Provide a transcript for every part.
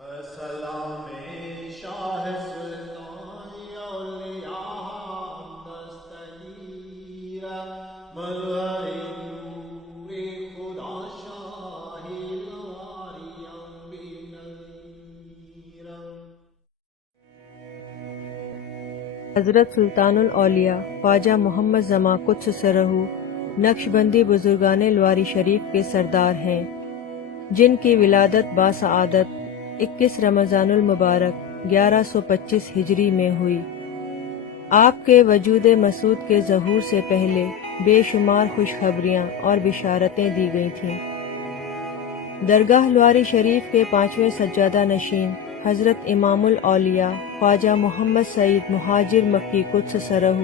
سلام شاہ سلطان اولیاء دستگیر مظہر نور خدا شاہ لاریم بی نظیر۔ حضرت سلطان الاولیاء خواجہ محمد زماں قدس سرہ نقشبندی بزرگان لواری شریف کے سردار ہیں، جن کی ولادت باسعادت 21 رمضان المبارک 1125 ہجری میں ہوئی۔ آپ کے وجود مسعود کے ظہور سے پہلے بے شمار خوشخبریاں اور بشارتیں دی گئی تھیں۔ درگاہ لواری شریف کے 5ویں سجادہ نشین حضرت امام الاولیاء خواجہ محمد سعید مہاجر مکی قدس سرہ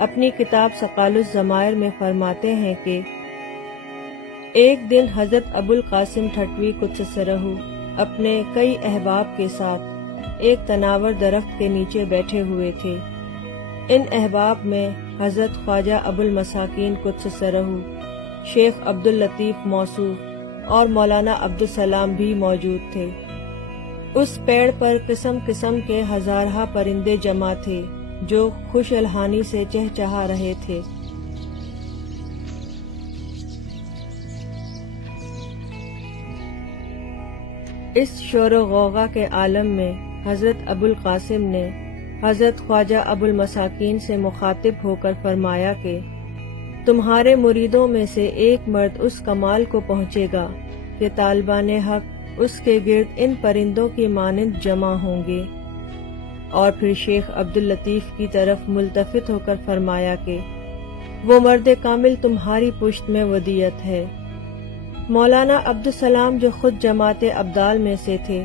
اپنی کتاب ثقال الضمائر میں فرماتے ہیں کہ ایک دن حضرت ابو القاسم ٹھٹوی قدس سرہ اپنے کئی احباب کے ساتھ ایک تناور درخت کے نیچے بیٹھے ہوئے تھے۔ ان احباب میں حضرت خواجہ ابو المساکین قدس سرہ، شیخ عبداللطیف موصوف اور مولانا عبدالسلام بھی موجود تھے۔ اس پیڑ پر قسم قسم کے ہزارہ پرندے جمع تھے جو خوش الحانی سے چہچہا رہے تھے۔ اس شور و غوغا کے عالم میں حضرت ابو القاسم نے حضرت خواجہ ابو المساکین سے مخاطب ہو کر فرمایا کہ تمہارے مریدوں میں سے ایک مرد اس کمال کو پہنچے گا کہ طالبان حق اس کے گرد ان پرندوں کی مانند جمع ہوں گے، اور پھر شیخ عبداللطیف کی طرف ملتفت ہو کر فرمایا کہ وہ مرد کامل تمہاری پشت میں ودیعت ہے۔ مولانا عبدالسلام جو خود جماعت ابدال میں سے تھے،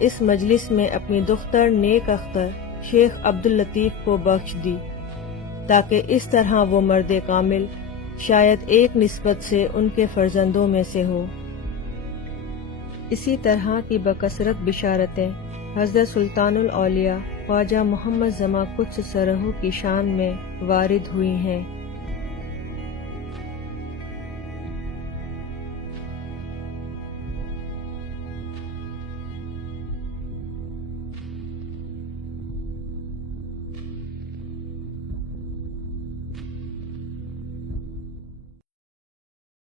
اس مجلس میں اپنی دختر نیک اختر شیخ عبداللطیف کو بخش دی تاکہ اس طرح وہ مرد کامل شاید ایک نسبت سے ان کے فرزندوں میں سے ہو۔ اسی طرح کی بکثرت بشارتیں حضرت سلطان الاولیاء خواجہ محمد زماں قدس سرہ کی شان میں وارد ہوئی ہیں۔